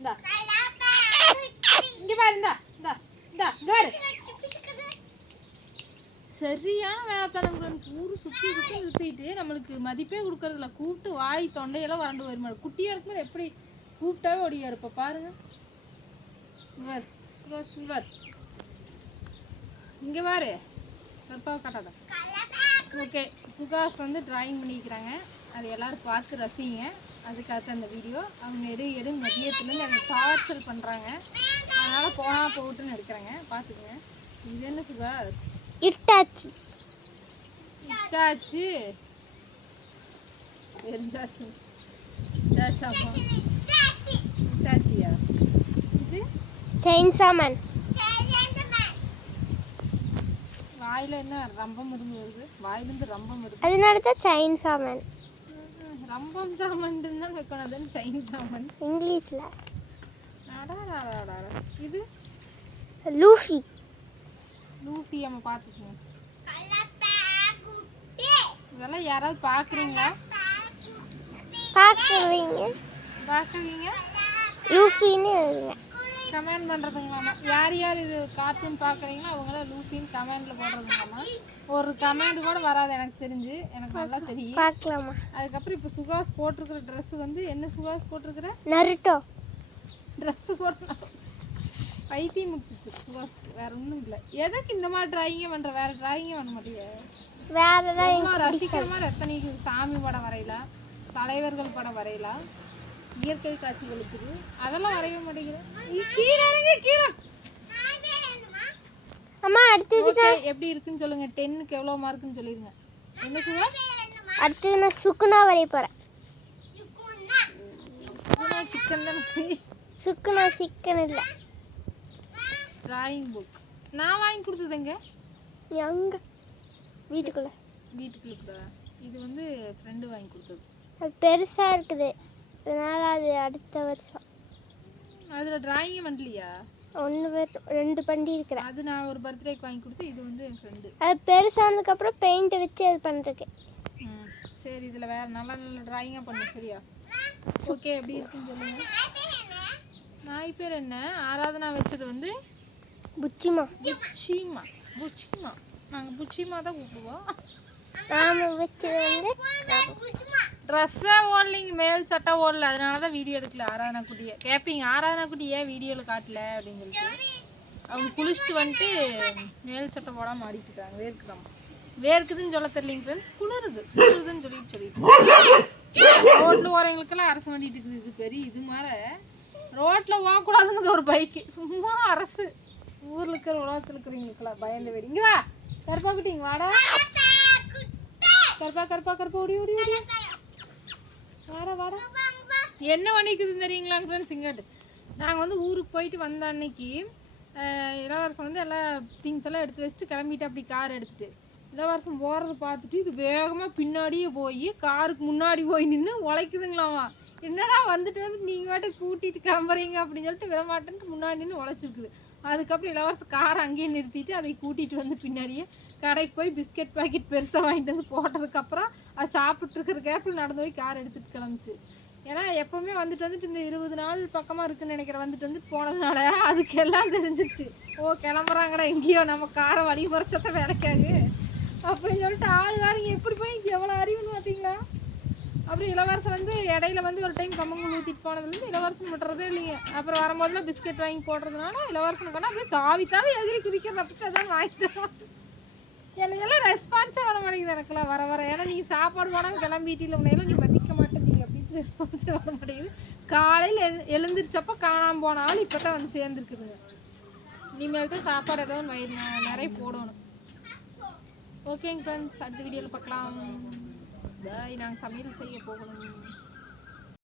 இந்தா இங்க பாரு, இந்தா இந்தா இந்தா இங்க பாரு. சரியான வேலைத்தனம் ஃப்ரெண்ட்ஸ். ஊரு சுத்திட்டு நம்மளுக்கு மதிப்பே கொடுக்கறதில்ல. கூப்பிட்டு வாய் தொண்டையெல்லாம் வறண்டு வருமா. குட்டியா இருக்கும்போது எப்படி கூப்பிட்டாவே ஓடியா இருப்ப பாருங்க. இங்க பாரு, கற்பாவை காட்டாத. ஓகே, சுகாஸ் வந்து டிராயிங் பண்ணிக்கிறாங்க. அது எல்லாரும் பார்த்து ரசிங்க. அதுக்காக அந்த வீடியோ. அவங்க எடு மதியத்துலேருந்து அவங்க டார்ச்சர் பண்ணுறாங்க. அதனால் போனால் போட்டுன்னு எடுக்கிறாங்க. பார்த்துக்குங்க. இது என்ன சுகாஸ்? இட்டாச்சு எரிஞ்சாச்சு. இட்டாச்சியா? இது செயின் சாமன். வாயில என்ன ரம்பம் வருது? வாயிலிருந்து ரம்பம் வருது. அதனால தான் செயின் சாமன். ரம்பம் சாமன் தான் வைக்கணும். அது செயின் சாமன் இங்கிலீஷ்ல. இது லூஃபி. நம்ம பார்த்துக்கோங்க. இதெல்லாம் யாராவது பார்க்குறீங்களா? பார்க்குவீங்க லூஃபின்னு கமெண்ட் பண்ணுறதுங்களாமா. யார் இது கார்ட்டூன் பார்க்குறீங்களோ அவங்களாம் லூஃபின்னு கமெண்டில் போடுறதுங்களாமா. ஒரு கமெண்ட் கூட வராது எனக்கு தெரிஞ்சு. எனக்கு நல்லா தெரியும். பார்க்கலாமா? அதுக்கப்புறம் இப்போ சுகாஸ் போட்டிருக்கிற ட்ரெஸ் வந்து என்ன சுகாஸ் போட்டிருக்கிற? நருட்டோ ட்ரெஸ்ஸு போட்டோம். பைத்தியம் முடிச்சிச்சு சுகாஸ்க்கு. வேற ஒன்றும் இல்லை. எதுக்கு இந்த மாதிரி ட்ராயிங்கே பண்ணுற? வேறு ட்ராயிங்கே பண்ண மாட்டேங்க. வேற ஏதாவது ரசிக்கிற மாதிரி எத்தனை சாமி படம் வரையலாம், தலைவர்கள் படம் வரையலாம், இயற்கை காட்சிகள் இருக்குது. அதெல்லாம் வரைய மாட்டேங்கிறேன். கீரை அம்மா அடுத்து எப்படி இருக்குன்னு சொல்லுங்க. 10க்கு எவ்வளோ மார்க்குன்னு சொல்லிடுங்க. என்ன சுகாஸ்? அடுத்து நான் சுக்குனா வரைய போகிறேன். சிக்கன் தான். சுக்குனா சிக்கன் இல்லை. டிராயிங் புக் நான் வாங்கி கொடுத்ததுங்க. எங்க? வீட்டுக்குள்ள. இது வந்து ஃப்ரெண்டு வாங்கி கொடுத்தது. அது பெருசாக இருக்குது. அதனால் அது அடுத்த வருஷம். அதில் டிராயிங்கே பண்ணலையா? 2 பண்டி இருக்கிறேன். அது நான் ஒரு பர்த்டேக்கு வாங்கி கொடுத்து. இது வந்து என் ஃப்ரெண்டு. அது பெருசானதுக்கப்புறம் பெயிண்ட் வச்சு அது பண்ணுறதுக்கு. சரி, இதில் வேறு நல்ல டிராயிங்காக பண்ணு. சரியா? ஓகே, எப்படி இருக்குன்னு சொல்லுங்க. நாய் பேர் என்ன? ஆராதனா வச்சது வந்து புச்சிமா. நாங்கள் புச்சிமா தான் கூப்பிடுவோம். நாம வச்சது வந்து ட்ரெஸ்ஸே ஓடலிங்க. மேல் சட்டை ஓடல. அதனால தான் வீடியோ எடுக்கல. ஆராதனா குட்டியை கேட்பீங்க. ஆராதனா குட்டி ஏன் வீடியோவில் காட்டல அப்படின்னு சொல்லிட்டு அவங்க குளிச்சுட்டு வந்துட்டு மேல் சட்டை போடாமல் ஆடிட்டு இருக்காங்க. வேர்க்குதுன்னு சொல்ல தெரியலிங்க ஃப்ரெண்ட்ஸ். குளிருதுன்னு சொல்லிட்டு ரோட்டில் போகிறவங்களுக்கெல்லாம் அரசு வண்டிட்டு இருக்குது. இது பெரிய இது மாதிரி ரோட்டில் போகக்கூடாதுங்கிறது ஒரு பைக்கு. சும்மா அரசு. ஊரில் இருக்கிற உலகத்தில் இருக்கிறவங்களுக்கெல்லாம் பயந்து வேடி. இங்கே வா கருப்பா குட்டிங்க, வாடா. கருப்பா ஓடி வாடா. என்ன பண்ணிக்குதுன்னு தெரியுங்களாங்க ஃப்ரெண்ட்ஸ்? இங்கிட்டு நாங்கள் வந்து ஊருக்கு போயிட்டு வந்த அன்னைக்கு இளவரசம் வந்து எல்லா திங்ஸ் எல்லாம் எடுத்து வச்சுட்டு கிளம்பிட்டு அப்படி கார் எடுத்துகிட்டு இளவரசம் போகிறத பார்த்துட்டு இது வேகமாக பின்னாடியே போய் காருக்கு முன்னாடி போய் நின்று உழைக்குதுங்களாமா. என்னடா வந்துட்டு நீங்கள் வாட்டுக்கு கூட்டிகிட்டு கிளம்புறீங்க அப்படின்னு சொல்லிட்டு விடமாட்டேன்ட்டு முன்னாடி நின்று உழைச்சிருக்குது. அதுக்கப்புறம் இளவரசம் காரை அங்கேயே நிறுத்திட்டு அதை கூட்டிகிட்டு வந்து பின்னாடியே கடைக்கு போய் பிஸ்கெட் பாக்கெட் பெருசாக வாங்கிட்டு வந்து போட்டதுக்கப்புறம் அது சாப்பிட்ருக்கிற கேப்பில் நடந்து போய் கார் எடுத்துகிட்டு கிளம்பிச்சு. ஏன்னா எப்போவுமே வந்துட்டு இந்த 20 நாள் பக்கமாக இருக்குன்னு நினைக்கிறேன். வந்துட்டு போனதுனால அதுக்கு எல்லாம் தெரிஞ்சிருச்சு. ஓ கிளம்புறாங்கடா எங்கேயோ, நம்ம காரை வழி முறைச்சத்தை வேலைக்காகு அப்படின்னு சொல்லிட்டு ஆள் வேறுங்க. எப்படி போய் எவ்வளோ அறிவுன்னு பார்த்தீங்களா? அப்புறம் இளவரசன் வந்து இடையில வந்து ஒரு டைம் கம்மங்கூழ் ஊற்றிட்டு போனதுலேருந்து இளவரசன் விட்டுறதே இல்லைங்க. அப்புறம் வரும்போதெல்லாம் பிஸ்கெட் வாங்கி போடுறதுனால இளவரசனுக்கு அப்படியே தாவி எகிரி குதிக்கிறது. அப்படி தான் வாங்கி தருவான். என்னையெல்லாம் ரெஸ்பான்ஸே பண்ண மாட்டேங்குது எனக்குலாம் வர. ஏன்னா நீ சாப்பாடு போடாமல் கிளம்பிட்டில உன்னையெல்லாம் நீ மதிக்க மாட்டேன் அப்படின்னு ரெஸ்பான்ஸே பண்ண மாட்டேங்குது. காலையில் எழுந்திரிச்சப்போ காணாமல் போனாலும் இப்போ தான் வந்து சேர்ந்துருக்குதுங்க. இனிமேல் தான் சாப்பாடு ஏதாவது வயிறு நிறைய போடணும். ஓகேங்க ஃப்ரெண்ட்ஸ், அடுத்த வீடியோவில் பார்க்கலாம். பாய். நாங்கள் சமையல் செய்ய போகணும்.